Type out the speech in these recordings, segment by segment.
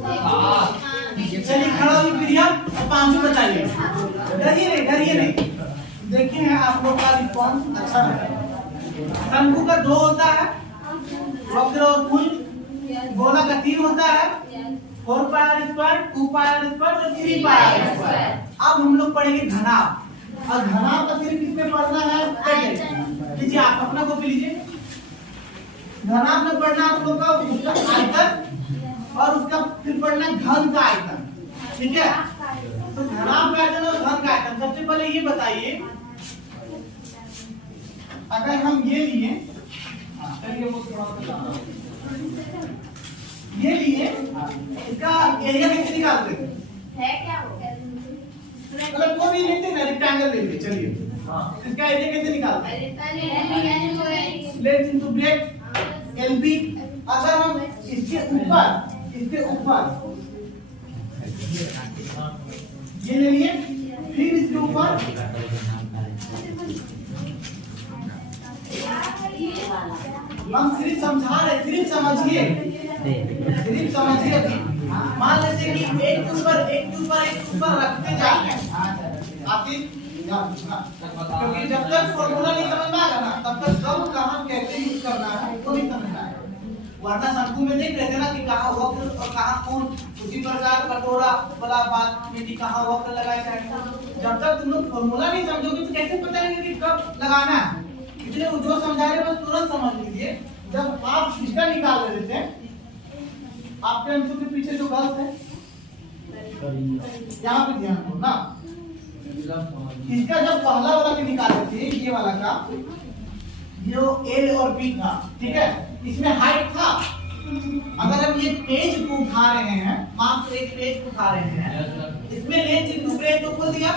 चलिए खड़ा हुई प्रिया और पांचों बताइए। डरिए नहीं। देखिए आप लोग का रिस्पॉन्स अच्छा है। शंकु का 2 होता है, वक्र और कुल। गोला का 3 होता है, 4 pi r square, 2 pi r square और 3 पाई आर स्क्वायर। अब हम लोग पढ़ेंगे घनाभ। और घनाभ का सिर्फ किसमें पढ़ना है? लीजिए आप अपना कॉपी लीजिए। घनाभ में पढ़ना आप लोग का उसका आयतन और उसका फिर पढ़ना घन का आयतन। ठीक है, तो घनाभ का आयतन और घन का आयतन। सबसे पहले ये बताइए, अगर हम ये लिए, ये लिए, इसका एरिया कैसे निकालते हैं? मतलब कोई भी लेते हैं ना, रेक्टेंगल लेते हैं। चलिए इसका एरिया कैसे निकालते हैं? Let into break LB। अगर हम इसके ऊपर ये ले लिए, फिर इसके ऊपर हम सिर्फ समझा रहे, सिर्फ समझिए। मान लीजिए कि एक के ऊपर रखते जा रहे हैं आतिफ, क्योंकि जब तक फॉर्मूला नहीं समझ में आएगा ना, तब तक कब कहाँ कैसे यूज करना है वो नहीं समझ आएगा। वरना शंकु में देख रहे थे ना कि कहाँ वक्र और कहाँ कोण। उसी प्रकार कटोरा वाला बात में कि कहाँ वक्र लगाया जाएगा। जब तक तुम लोग फॉर्मूला नहीं समझोगे तो कैसे पता लगेगा कि कब लगाना है? इसलिए जो समझा रहे बस तुरंत समझ लीजिए। जब आप इसका निकाल रहे थे, आपके आंसर के पीछे जो गलत है यहाँ पे ध्यान दो ना। इसका जब पहला वाला के निकाले थे, ये वाला का जो L और B था, ठीक है, इसमें हाइट था। अगर हम ये पेज को उठा रहे हैं, मात्र एक पेज को उठा रहे हैं, इसमें लेंथ इनटू ब्रेथ तो खोल दिया,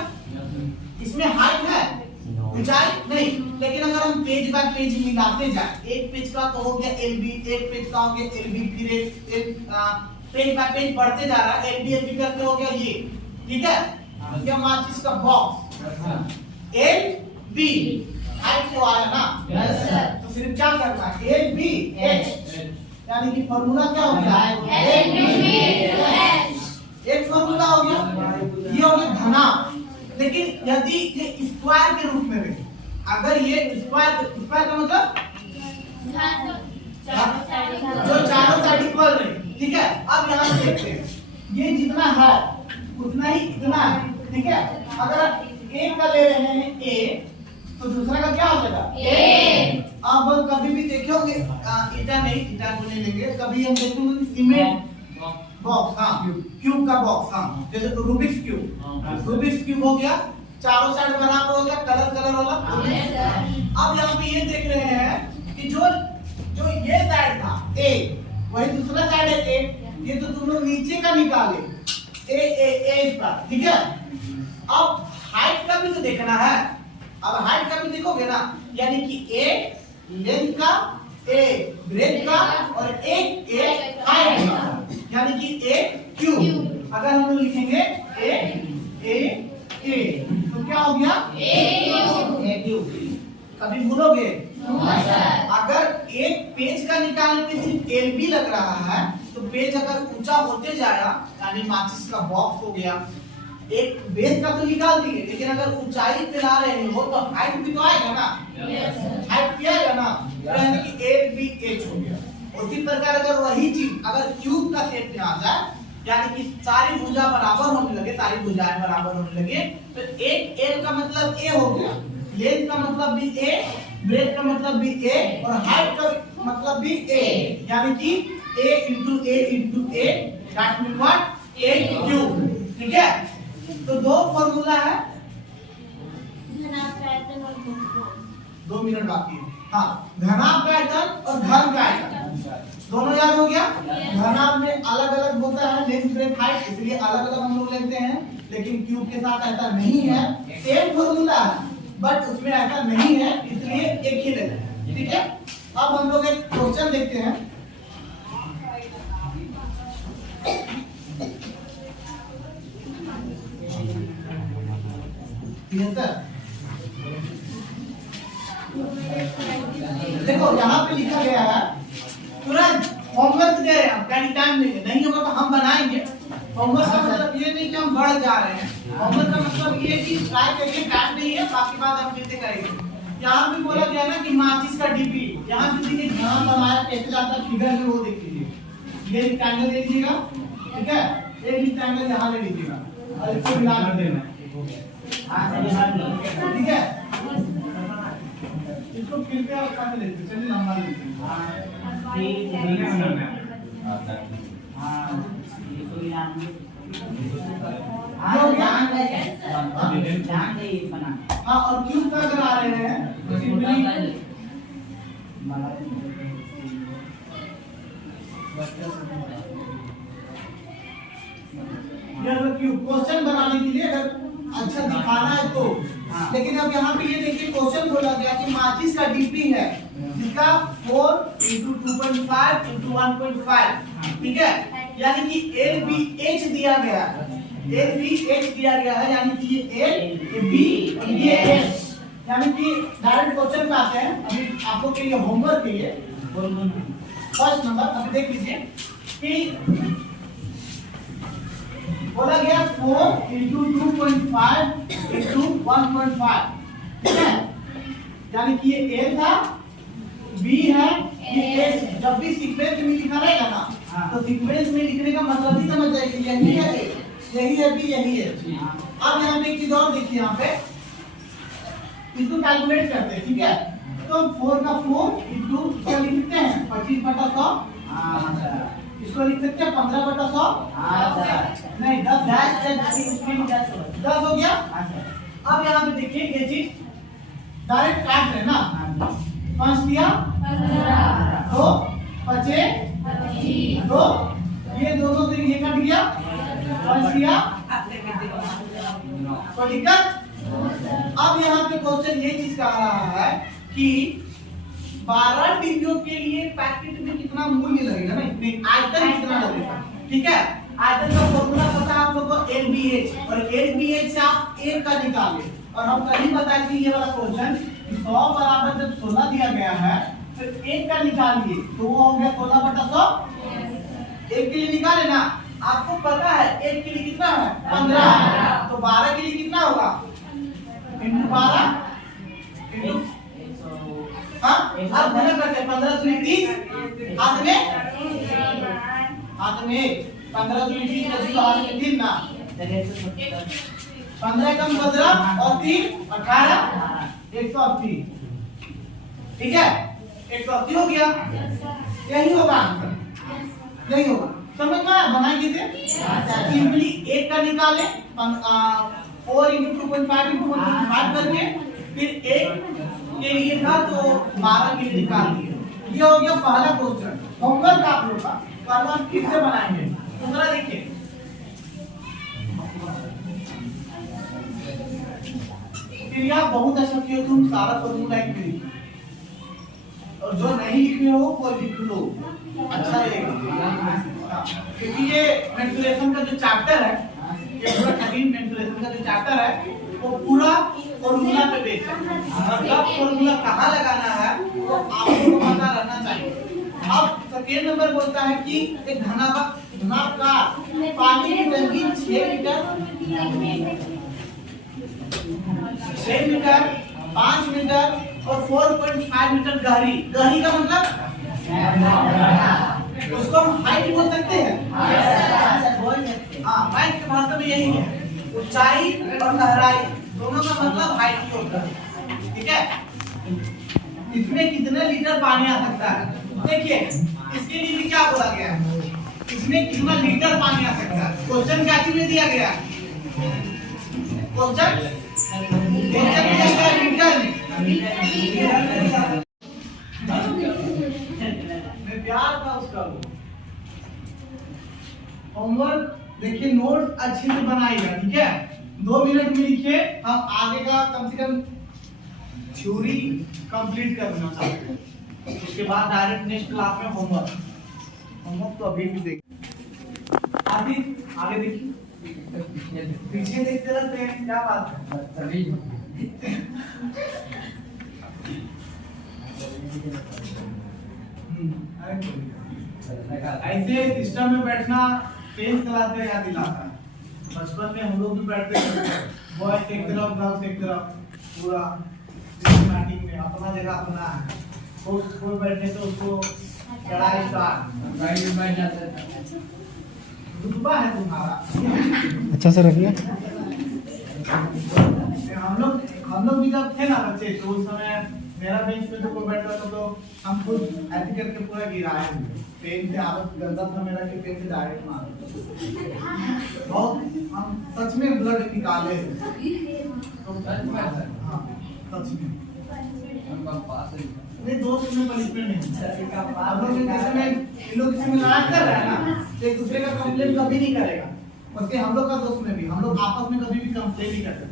इसमें हाइट है, ऊंचाई नहीं। लेकिन अगर हम पेज बाय पेज मिलाते जाए, एक पेज का तो हो गया LB, एक पेज का हो गया LB, फिर एक पेज बाय पेज बढ़ते जा रहा है, LB करके हो गया ये। ठीक है, ये माचिस का बॉक्स LB हाइट जो आया ना, यस सर, तो सिर्फ क्या करना है? LBH, यानी कि फॉर्मूला क्या हो गया? LBH। एक फॉर्मूला हो गया, ये हो गया घनाभ। लेकिन यदि ये स्क्वायर के रूप में रहे, अगर ये स्क्वायर का मतलब जो चारों साइड इक्वल रहे, ठीक है। अब यहाँ से देखते हैं, ये जितना है उतना ही इतना है, ठीक है। अगर एक का ले रहे हैं A, तो दूसरा का क्या हो जाएगा? A। अब कभी भी देखोगे ईटा को नहीं लेंगे, कभी हम देखेंगे सीमेंट बॉक्स, हाँ, क्यूब का बॉक्स, हाँ, जैसे रूबिक्स क्यूब हो गया, चारों साइड बराबर हो गया, कलर वाला। अब यहाँ पे ये देख रहे हैं कि जो ये साइड था A, वही दूसरा साइड है A। ये तो तुम लोग नीचे का निकाले A का, ठीक है। अब हाइट का भी तो देखना है, अब हाइट का भी देखोगे ना, यानी कि A लेंथ का, A ब्रेथ का और एक A हाइट का, यानी कि A क्यूब। अगर हम लोग लिखेंगे A तो क्या हो गया? A cube. कभी भूलोगे? अगर एक पेज का निकालने पे सिर्फ LB लग रहा है, तो पेज अगर ऊंचा होते जाएगा, यानी माचिस का बॉक्स हो गया, एक बेस का तो निकाल दिए, लेकिन अगर ऊंचाई पे ला रहे हो तो हाइट भी तो आएगा ना, हाइट भी आएगा ना, यानी कि LBH हो गया। उसी प्रकार अगर वही चीज अगर क्यूब का शेप में आ जाए, यानी कि सारी भुजा बराबर होने लगे, सारी भुजाएं बराबर होने लगे, तो एक L का मतलब A हो गया, लेंथ का मतलब भी A, ब्रेथ का मतलब भी A और हाइट का मतलब भी A, यानी कि A into A that means what? A cube. ठीक है, तो दो फॉर्मूला है, 2 मिनट बाकी है। हाँ, घनाभ का आयतन और घन का आयतन दोनों याद हो गया। घनाभ में अलग अलग होता है लेंथ ब्रेथ हाइट, इसलिए अलग अलग हम लोग लेते हैं, लेकिन क्यूब के साथ ऐसा नहीं है। सेम फॉर्मूला है बट उसमें ऐसा नहीं है, इसलिए एक ही लेते हैं। ठीक है, अब हम लोग एक क्वेश्चन देखते हैं। देखो यहाँ पे लिखा गया है, तुरंत होमवर्क दे रहे हैं, टाइम नहीं होगा तो हम बनाएंगे, होमवर्क का मतलब ये नहीं कि हम बढ़ जा रहे हैं, होमवर्क का मतलब ये कि ट्राई करिए, टाइम नहीं है, बाकी बात हम कैसे करेंगे। यहाँ भी बोला गया ना कि माचिस का डीपी, यहाँ भी देखिए ध्यान बनाया कैसे जाता है फिगर में, वो देख लीजिए। ये रेक्टेंगल ले लीजिएगा, ठीक है, एक रेक्टेंगल यहाँ ले लीजिएगा और इसको मिला कर देना, ठीक है। इसको फिर पे और काट लेते, चलिए लंबा लेते हैं। हाँ, और क्यूब का अगर आ रहे हैं तो सिंपली क्वेश्चन बनाने के लिए अगर अच्छा दिखाना है तो, लेकिन अब यहाँ पे ये देखिए क्वेश्चन बोला गया कि माचिस का डीपी है जिसका 4 × 2.5 × 1.5, ठीक है, यानी कि LBH दिया गया है, LBH दिया गया है, यानी कि ये L, ये B और ये H, यानी कि डायरेक्ट क्वेश्चन पे आते हैं। अभी आपको के लिए होमवर्क है ये फर्स्ट नंबर, अभी देख लीजिए कि बोला गया 4 × 2.5 × 1.5, ठीक है, यानी कि ये A था, B है, ये H। जब भी सीक्वेंस में लिखा रहेगा ना तो सीक्वेंस में लिखने का मतलब ही समझ जाइए, यही है A, यही है B, यही है। अब यहाँ पे एक चीज और देखिए, यहाँ पे इसको कैलकुलेट करते हैं, ठीक है, तो 4 का 4 × इसको लिख सकते हैं 25/100, इसको लिख सकते हैं 15/100, नहीं 10 हो गया। अब यहाँ पे देखिए ये चीज डायरेक्ट काट रहे ना, 5 दिया 2 5 2, ये दोनों से ये कट गया, 5 दिया, कोई दिक्कत। अब यहाँ पे क्वेश्चन ये चीज कह रहा है कि 12 डिब्बियों के लिए पैकेट में कितना मूल्य लगेगा, ना आयतन कितना लगेगा, ठीक है। आयतन का फॉर्मूला पता है आप लोगों को LBH, और LBH से आप A का निकालें, और हम कल ही बताए थे ये वाला क्वेश्चन 100 बराबर जब 16 दिया गया है फिर 1 का निकालिए तो वो हो गया 16/100, 1 के लिए निकाले ना, आपको पता है 1 के लिए कितना है 15, तो 12 के लिए कितना होगा × 12 × हाँ, आप गुना करते हैं 15 × 30, हाथ में 15 × 30 हाथ में 3 ना, 15 कम 15 और 3 18, 180, ठीक है, 180 हो गया, यही होगा आंसर, यही होगा। समझ में आया, बनाएंगे इसे सिंपली 1 का निकाले 4 × 2.5 × 1.5 करके, फिर 1 के लिए था तो 12 के लिए निकाल दिए। ये हो गया पहला क्वेश्चन, होमवर्क आप लोग का, पहला फिर से बनाएंगे। दूसरा देखिए, क्रिया बहुत अच्छा किया, तुम सारा फॉर्मूला एक में लिखो, और जो नहीं लिखे हो वो लिख लो, अच्छा रहेगा। क्योंकि ये मेंसुरेशन का जो चैप्टर है, ये पूरा 13 मेंसुरेशन का जो चैप्टर है वो पूरा फॉर्मूला पे बेस्ड है, और कब फॉर्मूला कहाँ लगाना है वो आपको पता रहना चाहिए। अब सेकेंड नंबर बोलता है कि एक घनाकार पानी की टंकी 6 मीटर 5 मीटर और 4.5 मीटर गहरी, गहरी का मतलब उसको हम हाइट बोल सकते हैं, हाँ हाइट की भाषा में यही है, ऊंचाई और गहराई दोनों का मतलब हाइट ही होता है, ठीक है। इसमें कितने लीटर पानी आ सकता है, देखिए इसके लिए भी क्या बोला गया है, इसमें कितना लीटर पानी आ सकता है, क्वेश्चन क्या में दिया गया है, क्वेश्चन मैं प्यार था उसका। होमवर्क देखिए, नोट अच्छे से बनाइएगा, ठीक है, 2 मिनट में लिखिए, हम आगे का कम से कम थ्योरी कंप्लीट करना चाहते हैं, उसके बाद डायरेक्ट नेक्स्ट क्लास में होमवर्क तो अभी भी देखिए, आगे देखिए, पीछे देखते रहते हैं, क्या बात है। ऐसे सिस्टम में बैठना 10th क्लास में याद दिलाता है। बचपन में हम लोग भी बैठते थे, बॉयज एक तरफ गर्ल्स एक तरफ, पूरा सिस्टमैटिक में अपना जगह अपना है। कोई बैठे तो उसको चढ़ाई स्टार्ट गाइड में बैठ जाते थे। रुतबा है तुम्हारा, अच्छा से रखिए। हम लोग भी जब थे ना बच्चे, तो उस समय मेरा बेंच पे तो कोई बैठता था तो हम खुद ऐसे करके पूरा गिराए हुए। पेन से आदत गंदा था मेरा कि पेन से डायरेक्ट मार बहुत, हम सच में ब्लड निकाले तो हाँ सच में नहीं, दोस्त में पनिशमेंट नहीं। आप लोग जैसे में इन लोग किसी में लड़ाई कर रहे हैं ना, तो एक दूसरे का कंप्लेंट कभी नहीं करेगा। उसके हम लोग का दोस्त में भी हम लोग आपस में कभी भी कंप्लेंट नहीं करते।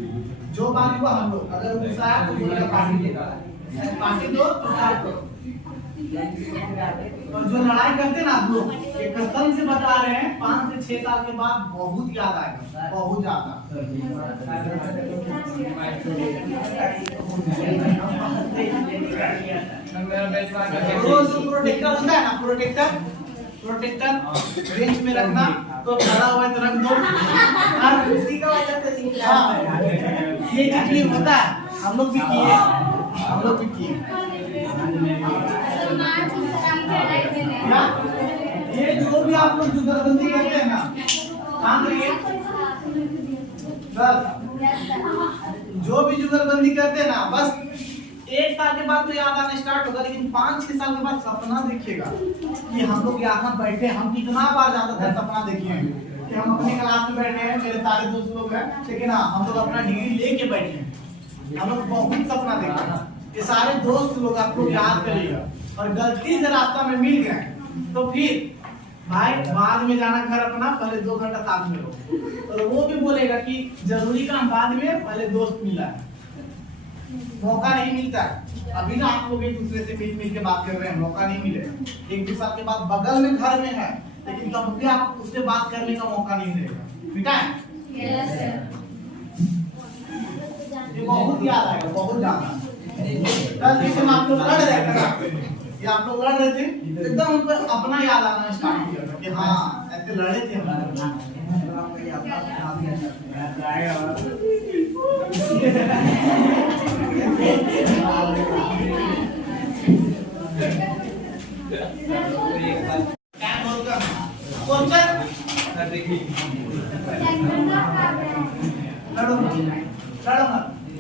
जो बात हुआ हम लोग अगर गुस्सा है तो बोलेगा पार्टी देगा, पार्टी दो तो साथ दो। और जो लड़ाई करते ना आप लोग, ये कसम से बता रहे हैं 5 से 6 साल के बाद बहुत याद आएगा, बहुत ज्यादा। प्रोटेक्टर होता है ना, प्रोटेक्टर रेंज में रखना, तो खड़ा हुआ है तो रख दो। और उसी का वजह से ये चीज भी होता है, हम लोग भी किए, हम लोग भी किए। ये जो भी आप लोग जुगलबंदी करते हैं ना, ध्यान रखिए, जो भी जुगलबंदी करते हैं ना, बस 1 साल के बाद तो याद आना स्टार्ट होगा, लेकिन 5-6 साल के बाद सपना देखिएगा कि हम लोग यहाँ बैठे, हम कितना बार जाता था सपना देखिए कि हम अपनी क्लास में बैठे हैं, मेरे सारे दोस्त लोग हैं, लेकिन हाँ हम लोग अपना डिग्री लेके बैठे हैं। हम लोग बहुत सपना देखे, ये सारे दोस्त लोग आपको याद करेगा। और गलती से रास्ता में मिल गए तो फिर भाई बाद में जाना घर अपना, पहले 2 घंटा साथ में रहो। और वो भी बोलेगा कि जरूरी काम बाद में, पहले दोस्त मिला है, मौका नहीं मिलता है। अभी ना आप लोग एक दूसरे से मिल के बात कर रहे हैं, मौका नहीं मिलेगा। 1-2 साल के बाद बगल में घर में है, लेकिन तब भी आप उससे बात करने का मौका नहीं मिलेगा। ठीक है? ये बहुत याद आएगा, बहुत ज्यादा। कल जैसे आप लोग लड़ रहे थे, ये आप लोग लड़ रहे थे, एकदम उनको अपना याद आना स्टार्ट किया था कि हाँ ऐसे लड़े थे हम लोग।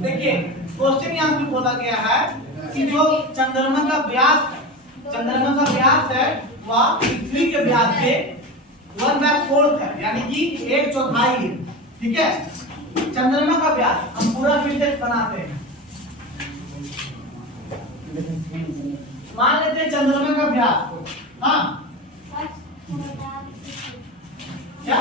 देखिए क्वेश्चन यहाँ पे बोला गया है कि जो चंद्रमा का व्यास है वह पृथ्वी के व्यास से 1/4 है, यानी कि 1/4 है। ठीक है, चंद्रमा का व्यास हम पूरा फिर बनाते हैं। मान लेते हैं चंद्रमा का व्यास, हाँ क्या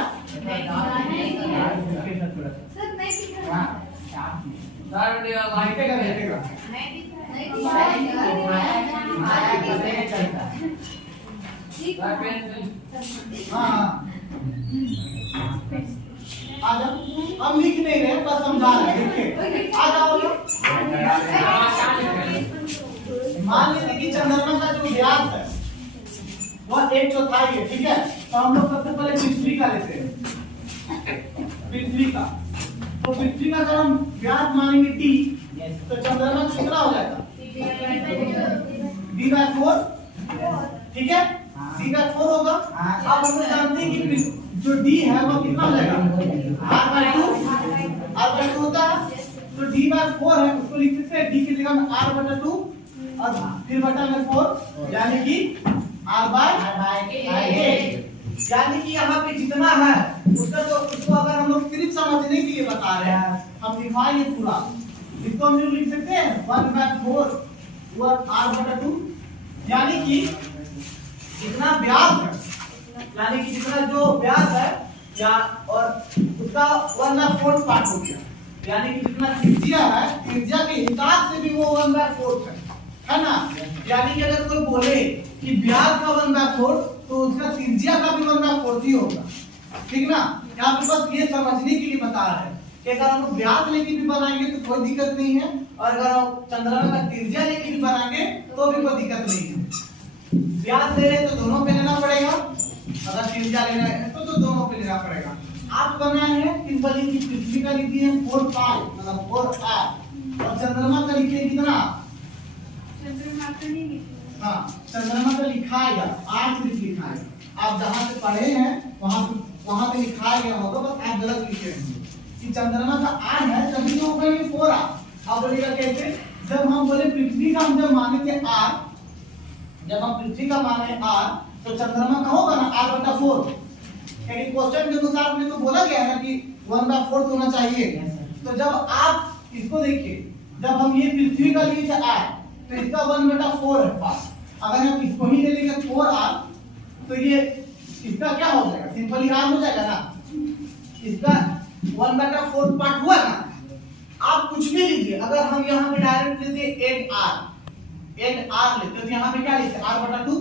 हम लिख नहीं रहे, बस समझा रहे हैं। देखिए आ जाओ ना, मान लीजिए कि चंद्रमा का जो व्यास है वह 1/4 है। ठीक है, तो हम लोग सबसे पहले पृथ्वी का लेते हैं। पृथ्वी का, तो पृथ्वी का जब हम व्यास मानेंगे t, तो चंद्रमा का कितना हो जाएगा d/4। ठीक है, d/4 होगा। अब हम लोग जानते हैं कि जो d है वो कितना हो जाएगा r/2 होता है, तो d/4 है, उसको लिख सकते हैं d की जगह में r/2 और फिर बटा में 4, यानी कि r/8। यानी कि यहाँ पे जितना है उसका, तो इसको अगर हम लोग सिर्फ समझने के लिए बता रहे हैं, हम लिखवाएंगे पूरा, इसको हम लोग लिख सकते हैं 1/4 r/2, यानी कि जितना व्यास है, यानी कि जितना जो व्यास है या और उसका 1/4 पार्ट हो गया, यानी कि जितना त्रिज्या है, त्रिज्या के हिसाब से भी वो 1/4 है ना। यानी कि अगर कोई बोले कि व्यास का 1/4, तो उसका त्रिज्या का भी 1/4 ही होगा। ठीक ना, यहाँ पे बस ये समझने के लिए बता रहे हैं कि अगर हम व्यास लेके भी बनाएंगे तो कोई दिक्कत नहीं है, और अगर हम चंद्रमा का त्रिज्या लेके भी बनाएंगे तो भी कोई दिक्कत नहीं है। व्यास ले रहे तो दोनों पे लेना पड़ेगा, अगर त्रिज्या लेना है तो दोनों पे बना है सिंपली की पृथ्वी का लिखी है 4 पाई मतलब 4 आर और चंद्रमा का लिखिए कितना चंद्रमा का नहीं लिखा। हाँ चंद्रमा का लिखाएगा आर सिर्फ लिखाएगा। आप जहाँ से पढ़े हैं वहाँ पे लिखाया गया होगा, बस आप गलत लिखे हैं कि चंद्रमा का आर है तभी तो होगा ये 4 आर। अब बोलिएगा कैसे, जब हम बोले पृथ्वी का हम जब माने थे आर, जब हम पृथ्वी का माने आर तो चंद्रमा का होगा ना आर बटा 4, क्योंकि क्वेश्चन के अनुसार में तो बोला गया है कि 1/4 होना चाहिए। तो जब आप इसको देखिए, जब हम ये पृथ्वी का लिए थे आर तो इसका 1/4 है पास। अगर हम इसको ही ले लेंगे 4 आर तो ये इसका क्या हो जाएगा, सिंपली आर हो जाएगा ना, इसका 1/4 पार्ट हुआ ना। आप कुछ भी लीजिए, अगर हम यहाँ पे डायरेक्ट लेते 8r लेते तो यहाँ पे क्या लिखते r/2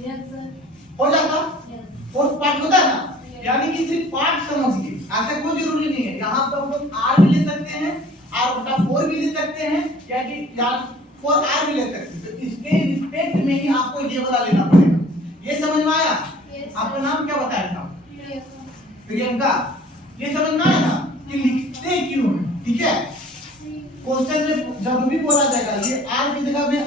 यस सर। हो जाता, यस। 4 पार्ट होता है ना, यानी कि सिर्फ पार्ट समझिए, ऐसा कोई जरूरी नहीं है। यहाँ पर हम लोग r भी ले सकते हैं, r/4 भी ले सकते हैं, या कि 4r भी ले सकते हैं। तो इसके रिस्पेक्ट में ही आपको ये वाला लेना पड़ेगा। ये समझ में आया? आपका नाम क्या बताया था? प्रियंका। ये समझ में आया ना कि लिखते क्यों है, ठीक है। क्वेश्चन में जब भी बोला जाएगा ये r की जगह में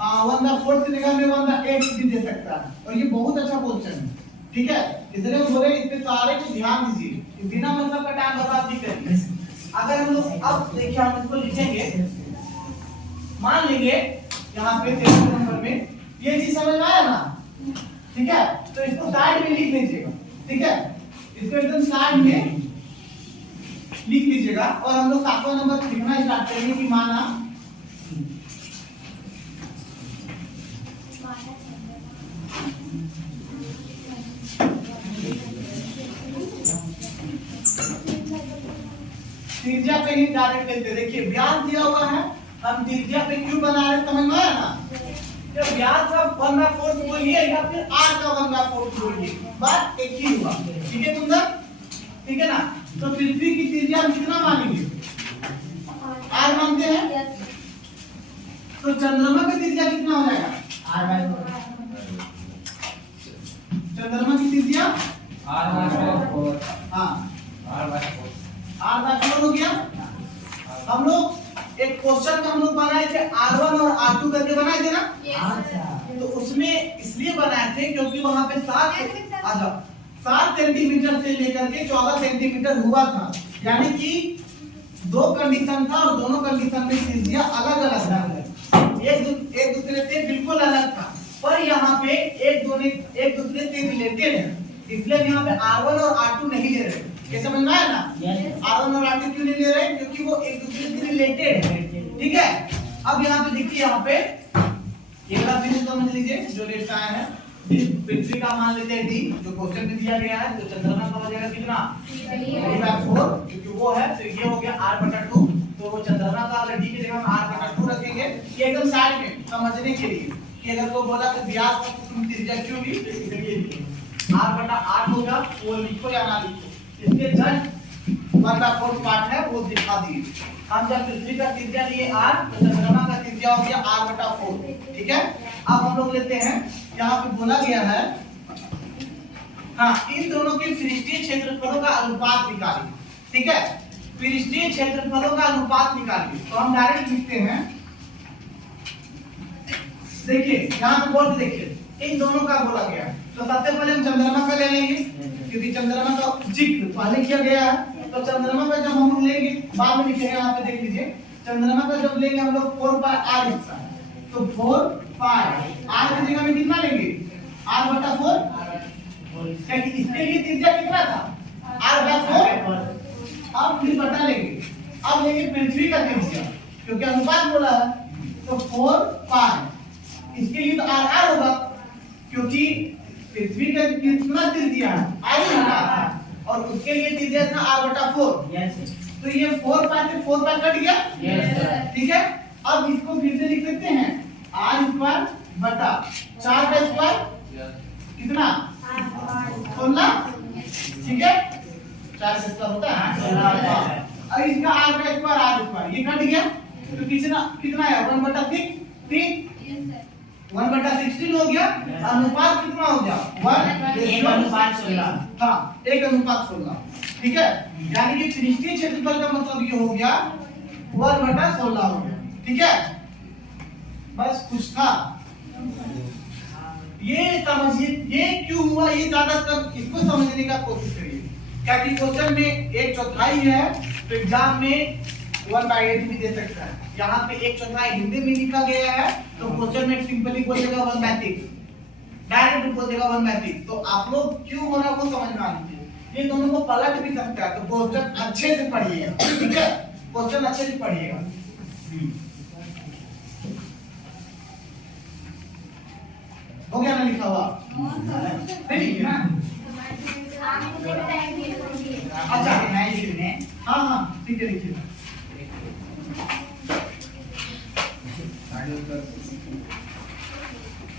1/4 की जगह में 1/8 भी दे सकता है, और ये बहुत अच्छा क्वेश्चन है, ठीक है। इसलिए हम बोले इस पे सारे को ध्यान दीजिए, बिना मतलब का टाइम बर्बाद नहीं करिए। अगर हम लोग अब देखिए हम इसको लिखेंगे, मान लेंगे यहाँ पे 13 नंबर में ये चीज समझ में आया ना, ठीक है। तो इसको साइड में लिख लीजिएगा, ठीक है, इसको एकदम साइड में लिख लीजिएगा। और हम लोग 7वां नंबर लिखना स्टार्ट करेंगे कि माना त्रिज्या पे ही डायरेक्ट लेते। देखिए व्यास दिया हुआ है, हम त्रिज्या पे क्यों बना रहे हैं, समझ में आया ना। जब व्यास का 1/4 बोलिए या फिर r का 1/4 बोलिए, बात एक ही हुआ, ठीक है कुंदन, ठीक है ना। तो पृथ्वी की त्रिज्या हम कितना मानेंगे, r मानते हैं। तो चंद्रमा की त्रिज्या कितना हो जाएगा, r/4। चंद्रमा की त्रिज्या r/4, हाँ r/4 हो गया। हम लोग एक क्वेश्चन में हम लोग बनाए थे r1 और r2 करके बनाए थे ना। तो उसमें इसलिए बनाए थे क्योंकि वहां पे 7 सेंटीमीटर से लेकर के 14 सेंटीमीटर हुआ था, यानी कि 2 कंडीशन था और दोनों कंडीशन में त्रिज्या अलग अलग था, एक दूसरे से बिल्कुल अलग था, पर यहाँ पे एक दूसरे से रिलेटेड है, इसलिए यहाँ पे r1 और r2 नहीं ले रहे। ये समझ में आया ना, r1 और r2 क्यों नहीं ले रहे, क्योंकि वो एक दूसरे से रिलेटेड है, ठीक है। अब यहाँ पे देखिए, यहाँ पे ये वाला बिंदु समझ लीजिए जो रेखा है, पृथ्वी का मान लेते हैं d, जो क्वेश्चन में दिया गया है। तो चंद्रमा का हो जाएगा कितना 3/4, क्योंकि वो है, तो ये हो गया r/2। तो वो चंद्रमा का अगर d की जगह हम r/2 रखेंगे, ये एकदम साइड में समझने के लिए कि अगर वो बोला तो व्यास का तुम त्रिज्या क्यों ली, तो इसलिए लिखो r/8 होगा, वो लिखो या ना लिखो, इसके जस्ट 1/4 पार्ट है वो दिखा दिए। हम जब पृथ्वी का त्रिज्या लिए r, तो चंद्रमा का त्रिज्या हो गया r/4, ठीक है। अब हम लोग लेते हैं, यहाँ पे बोला गया है, हाँ, इन दोनों के पृष्ठीय क्षेत्रफलों का अनुपात निकालिए, ठीक है। पृष्ठीय क्षेत्रफलों का अनुपात निकालिए, तो हम डायरेक्ट लिखते हैं। देखिए यहाँ पे बोर्ड देखिए, इन दोनों का बोला गया है। तो सबसे पहले हम चंद्रमा का ले लेंगे, क्योंकि चंद्रमा का जिक्र पहले किया गया है। तो चंद्रमा का जब हम लेंगे, बाद में लिखेंगे, यहाँ पे देख लीजिए, चंद्रमा का जब लेंगे हम लोग 4πr हिस्सा, तो 4πr की जगह में कितना लेंगे, r/4, क्योंकि इसके लिए त्रिज्या कितना था r/4। अब फिर बटा लेंगे, अब लेंगे पृथ्वी का त्रिज्या, क्योंकि अनुपात बोला है, तो 4π, इसके लिए तो r होगा, क्योंकि पृथ्वी का कितना त्रिज्या है r है ना, और उसके लिए त्रिज्या था r/4। तो ये 4π से 4π कट गया, ठीक है। अब इसको फिर से लिख सकते हैं r² बटा 4 का स्क्वायर कितना 16, ठीक है, 4 का स्क्वायर होता है। अब इसका r का स्क्वायर r² ये कट गया, तो कितना है 1/3। 1/16 हो गया। अनुपात कितना हो गया? 1:16। हाँ 1:16। ठीक है, यानी कि पृष्ठीय क्षेत्रफल का मतलब ये हो गया 1/16 हो गया। ठीक है, बस कुछ था ये समझिए, ये क्यों हुआ, ये ज्यादातर इसको समझने का कोशिश करिए। क्या कि क्वेश्चन में 1/4 है तो एग्जाम में 1/8 भी दे सकता है। यहाँ पे 1/4 हिंदी में लिखा गया है तो क्वेश्चन में सिंपली बोलेगा 1/6, डायरेक्ट बोल देगा 1/6। तो आप लोग क्यों होना वो समझना चाहिए। ये दोनों को पलट भी सकता है, तो क्वेश्चन अच्छे से पढ़िएगा। ठीक है, क्वेश्चन अच्छे से पढ़िएगा। हो गया ना लिखा हुआ? नहीं लिखे ना? अच्छा नहीं लिखने। हाँ हाँ ठीक है, लिखिए।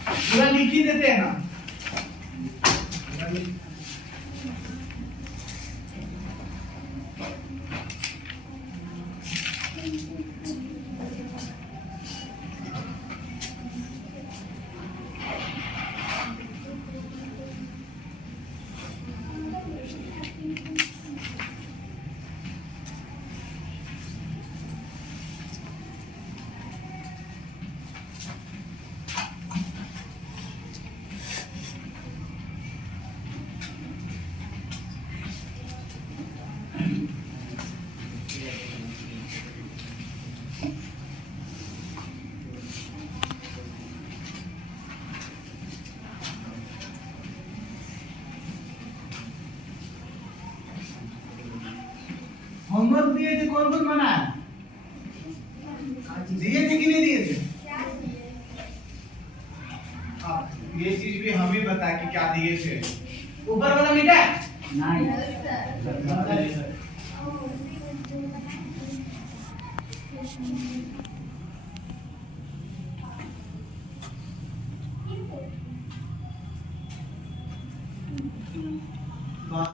पूरा लिख ही देते हैं ना। होमवर्क दिए थे, कौन कौन बनाया? दिए थे कि नहीं दिए थे? ये चीज भी हमें बता कि क्या दिए थे। ऊपर वाला मिटा है? नहीं।